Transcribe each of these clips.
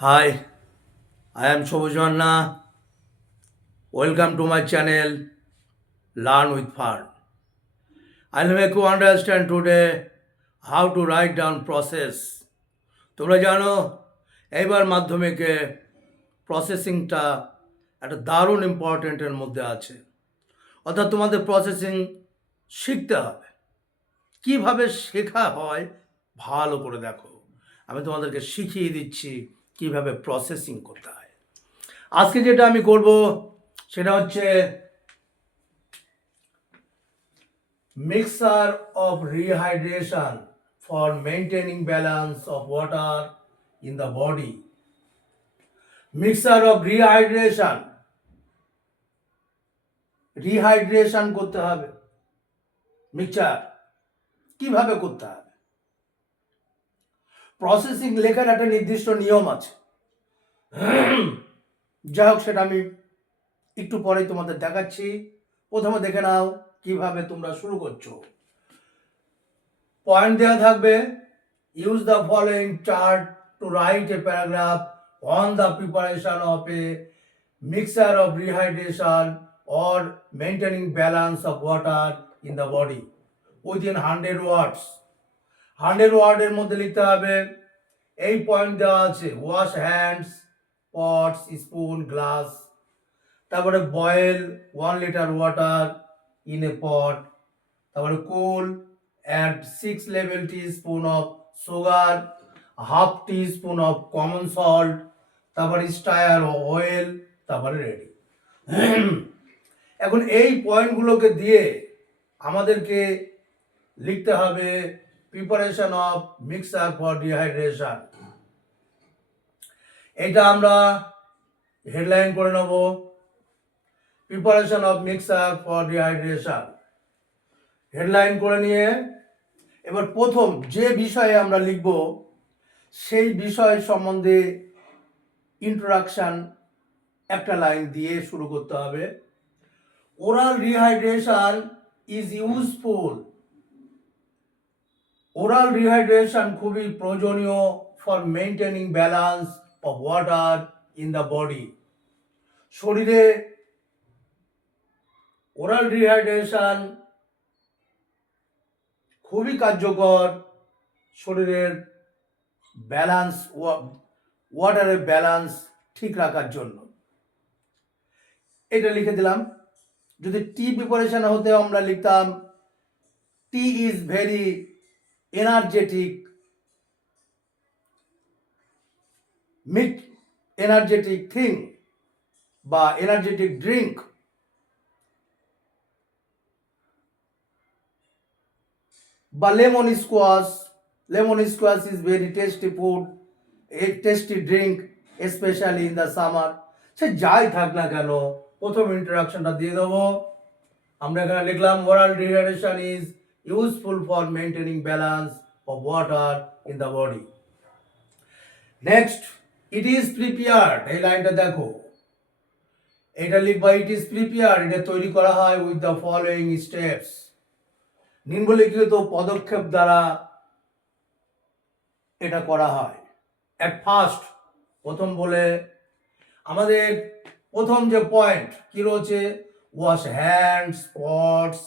Hi, I am Shobhajanna. Welcome to my channel Learn with Fun. I'll make you understand today how to write down process. তোমরা জানো এইবার মাধ্যমিকে প্রসেসিংটা একটা দারুণ ইম্পর্টেন্টের মধ্যে আছে। অর্থাৎ তোমাদের প্রসেসিং শিখতে হবে। কিভাবে শেখা হয় ভালো করে দেখো। আমি তোমাদেরকে শিখিয়ে দিচ্ছি কিভাবে প্রসেসিং করতে হয়। আজকে যেটা আমি করব সেটা হচ্ছে mixture of rehydration for maintaining balance of water in the body. Mixture of rehydration করতে হবে। মিক্সচার কিভাবে করতে হবে? প্রসেসিং লেখার একটা নির্দিষ্ট নিয়ম আছে। যাই হোক, সেটা আমি একটু পরেই তোমাদের দেখাচ্ছি। প্রথমে দেখে নাও কিভাবে তোমরা শুরু করছো। পয়েন্ট দেওয়া থাকবে, use the following chart to write a paragraph on the preparation of a mixture of rehydration or maintaining balance of water in the body within 100 words. 100 ওয়ার্ডের মধ্যে লিখতে হবে। এই পয়েন্ট দেওয়া আছে, wash hands, pots, spoon, glass. তারপরে boil 1 litre water in a pot. তারপরে cool, add 6 level teaspoon of sugar, half teaspoon of common salt, তারপরে স্টায়ার অয়েল, তারপরে রেডি। এখন এই পয়েন্টগুলোকে দিয়ে আমাদেরকে লিখতে হবে preparation of mixer for dehydration. এটা আমরা হেডলাইন করে নেব, preparation of mixer for dehydration. Headline করে নিয়ে এবার প্রথম যে বিষয়ে আমরা লিখব সেই বিষয় সম্বন্ধে ইন্ট্রোডাকশন একটা লাইন দিয়ে শুরু করতে হবে। Oral rehydration is useful. Oral rehydration খুবই প্রয়োজনীয় for maintaining balance of water in the body. শরীরে ওরাল রিহাইড্রেশন খুবই কার্যকর শরীরের ব্যালেন্স, ওয়াটারের ব্যালেন্স ঠিক রাখার জন্য। এটা লিখে দিলাম। যদি টি প্রিপারেশন হতে আমরা লিখতাম, tea is very energetic, energetic thing বা এনার্জেটিক ড্রিঙ্ক। বা lemon squash is very tasty food, a tasty drink specially in the summer. সে যাই থাক না কেন, প্রথম ইন্ট্রোডাকশনটা দিয়ে দেবো। আমরা এখানে লিখলাম oral rehydration is useful for maintaining balance of water in the body. Next, it is prepared. এই লাইনটা দেখো, এটা লিখবা, ইট ইজ প্রিপেয়ার্ড, এটা তৈরি করা হয় উইথ দ্য ফলোইং স্টেপস, নিম্নলিখিত পদক্ষেপ দ্বারা এটা করা হয়। এট ফার্স্ট, প্রথম বলে আমাদের প্রথম যে পয়েন্ট কি রয়েছে, wash hands, pots,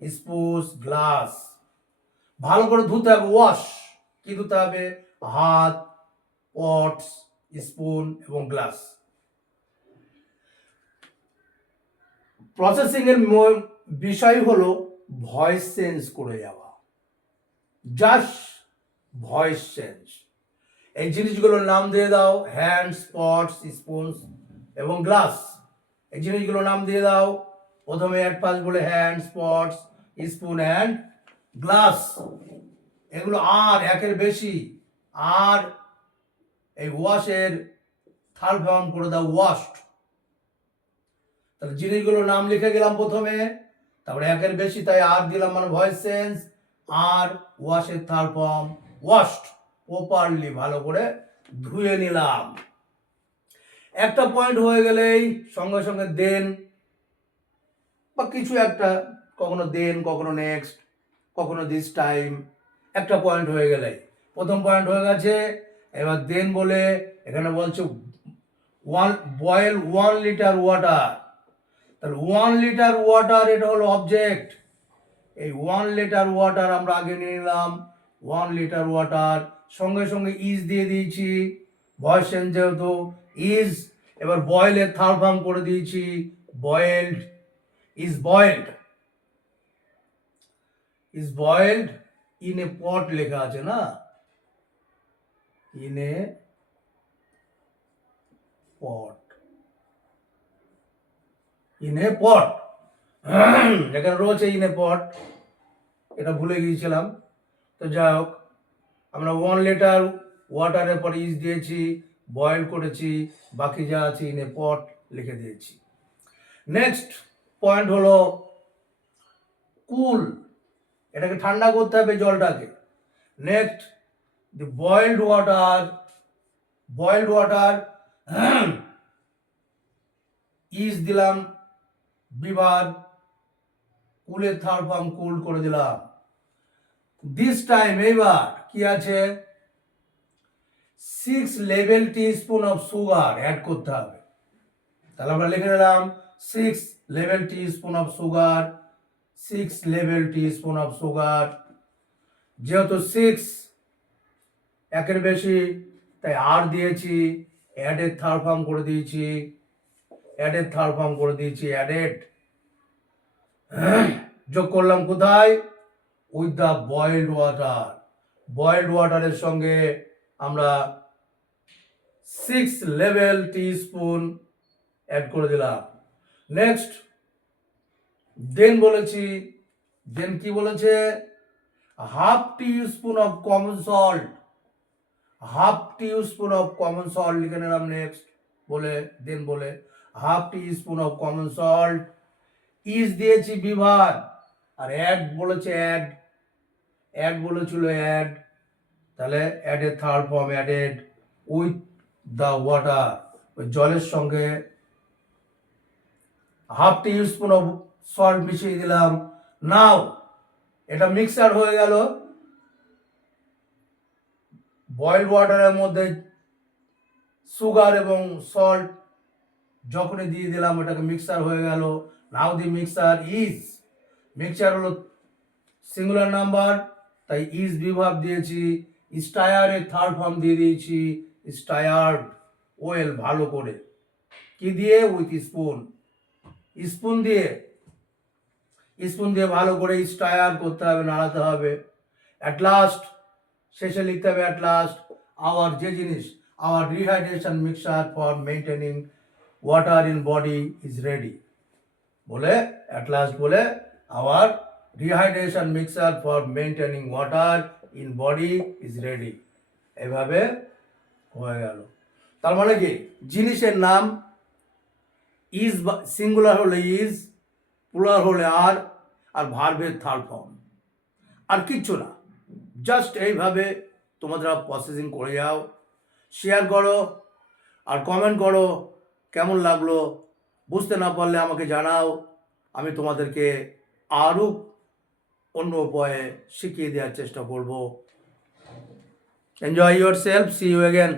spoon, glass. ভালো করে ধুতে হবে। ওয়াশ কি ধুতে হবে, হাত, পটস, স্পুন এবং গ্লাস। প্রসেসিং এর বিষয় হলো ভয়েস চেঞ্জ করে যাওয়া, জাস্ট ভয়েস চেঞ্জ। এই জিনিসগুলোর নাম দিয়ে দাও, হ্যান্ডস, পটস, স্পুনস এবং গ্লাস। এই জিনিসগুলোর নাম দিয়ে দাও। প্রথমে এক পাঁচ বলে hands, pots, spoon and glass. এগুলো আর একের বেশি। আর এই ওয়াশের থার্ড ফর্ম করে দাও ওয়াশড। তাহলে জিনিসগুলোর নাম লিখে গেলাম প্রথমে, তারপরে একের বেশি তাই আর দিলাম, মানে ভয়েস চেঞ্জ। আর ওয়াশের থার্ড ফর্ম ওয়াশড। প্রপারলি ভালো করে ধুয়ে নিলাম। একটা পয়েন্ট হয়ে গেলেই সঙ্গে সঙ্গে দেন বা কিছু একটা, কখনো দেন, কখনো নেক্সট, কখনো দিস টাইম। একটা পয়েন্ট হয়ে গেলে, প্রথম পয়েন্ট হয়ে গেছে, এবার দেন বলে এখানে বলছে বয়েল 1 লিটার ওয়াটার, তাহলে 1 লিটার ওয়াটার এটা হলো অবজেক্ট। এই 1 লিটার ওয়াটার আমরা আগে নিয়ে নিলাম, 1 লিটার ওয়াটার, সঙ্গে সঙ্গে ইজ দিয়ে দিয়েছি, ভয়েস চেঞ্জ যেহেতু ইজ, এবার বয়েলের থার্ড ফর্ম করে দিয়েছি, boiled, is boiled, is boiled in a pot লেখা আছে না, in a pot, in a পট, এখানে রয়েছে ইন এ পট, এটা ভুলে গিয়েছিলাম। তো যাই হোক, আমরা 1 লিটার ওয়াটারের পর ইজ দিয়েছি, বয়েল করেছি, বাকি যা আছে ইন এ পট লিখে দিয়েছি। নেক্সট পয়েন্ট হলো কুল, এটাকে ঠান্ডা করতে হবে জলটাকে। Next the boiled water, boiled water is দিলাম বিভার, কুলের থার্ড ফর্ম কুল করে দিলাম। দিস টাইম এবার কি আছে, 6 level teaspoon of sugar add করতে হবে। তাহলে আমরা লিখে নিলাম 6 level teaspoon of sugar, 6 level teaspoon of sugar. যেহেতু 6 একের বেশি তাই আর দিয়েছি, অ্যাডের থার্ড ফর্ম করে দিয়েছি, অ্যাডের থার্ড ফর্ম করে দিয়েছি, অ্যাডেড, যোগ করলাম কোথায়, with the boiled water, boiled ওয়াটারের সঙ্গে আমরা 6 লেভেল টিস্পুন অ্যাড করে দিলাম। নেক্সট দেন বলেছি, দেন কি বলেছে, half teaspoon of common salt, half teaspoon of common salt লিখে নিলাম। নেক্সট বলে দেন বলে half teaspoon of common salt, is দিয়েছি বিভার, আর অ্যাড বলেছে অ্যাড, অ্যাড বলেছিল অ্যাড, তাহলে অ্যাডের third form added with the water, ওই জলের সঙ্গে হাফ টিস্পুন অফ সল্ট মিশিয়ে দিলাম। নাও এটা মিক্সার হয়ে গেল, বয়েলড ওয়াটারের মধ্যে সুগার এবং সল্ট যখনই দিয়ে দিলাম ওটাকে মিক্সার হয়ে গেল। নাও দি মিক্সার ইজ, মিক্সার হলো সিঙ্গুলার নাম্বার তাই ইজ বিভাব দিয়েছি, স্টায়ারের থার্ড ফর্ম দিয়ে দিয়েছি, স্টায়ার্ড, ওয়েল ভালো করে, কি দিয়ে, উইথ স্পুন, স্পুন দিয়ে, স্পুন দিয়ে ভালো করে স্টায়ার করতে হবে, নাড়াতে হবে। অ্যাট লাস্ট শেষে লিখতে হবে অ্যাট লাস্ট আওয়ার, যে জিনিস our rehydration mixture for maintaining water in body is ready, বলে অ্যাট লাস্ট বলে our rehydration mixture for maintaining water in body is ready, এভাবে হয়ে গেল। তার মানে কি, জিনিসের নাম ইজ, সিঙ্গুলার হলে ইজ, প্লুরাল হলে আর, আর ভার্বের থার্ড ফর্ম, আর কিচ্ছু না। জাস্ট এইভাবে তোমরা প্রসেসিং করে যাও, শেয়ার করো আর কমেন্ট করো কেমন লাগলো। বুঝতে না পারলে আমাকে জানাও, আমি তোমাদেরকে আরও অন্য উপায়ে শিখিয়ে দেওয়ার চেষ্টা করব। Enjoy yourself, see you again.